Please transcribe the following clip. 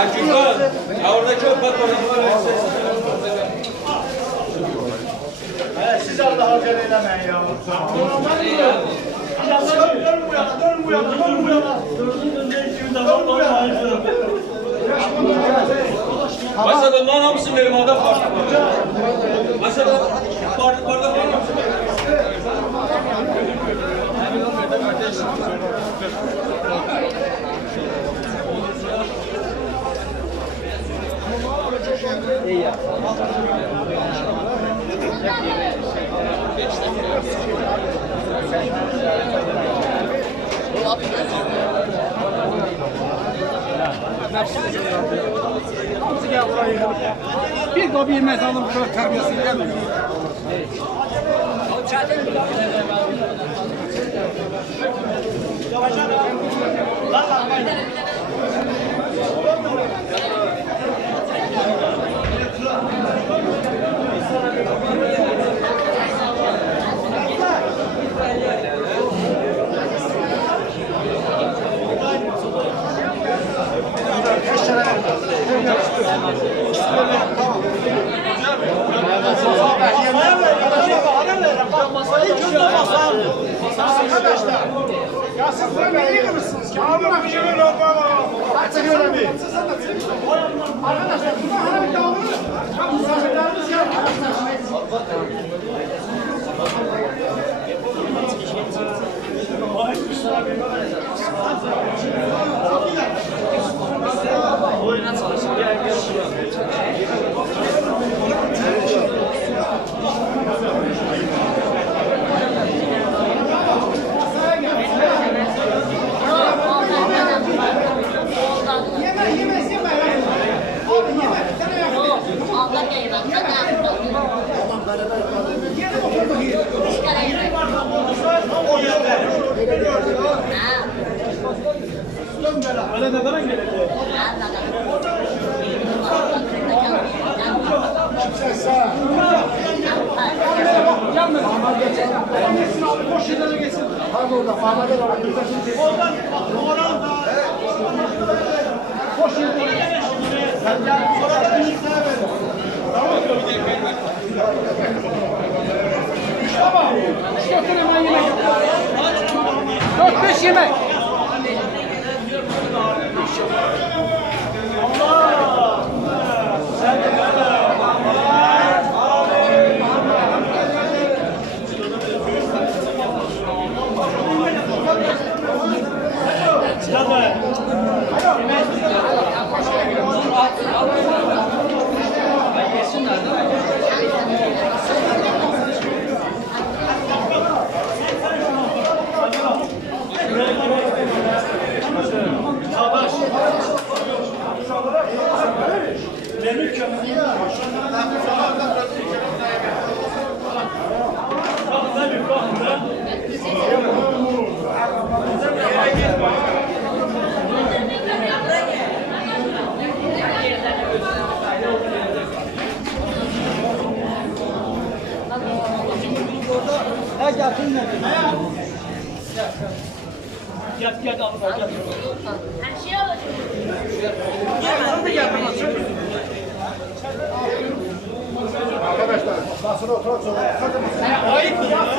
Ha Gülkan. Ya oradaki o patronlar var. Siz Allah acele eləməyin ya. Dön bu yana, dön bu yana, dön bu yana. Dön bu yana. Masada lan hamısı benim adam farklı var. Masada bardak bardak var mı? Bir de bir mezalım burada terbiyesi gelmiyor. Arkadaşlar. Ya siz böyle iyi misiniz ki? Öyle bana. Artık öyle bir. Arkadaşlar burada hala bir dağılır. Ya misafirlerimiz ya. Hadi orada farmada var. Oradan oradan da. Koş yerlere. Sen gel. Sonra da bir şey verin. Tamam. Dört tane yemek. Dört beş yemek. Her şey olacak. Arkadaşlar basına otur otur.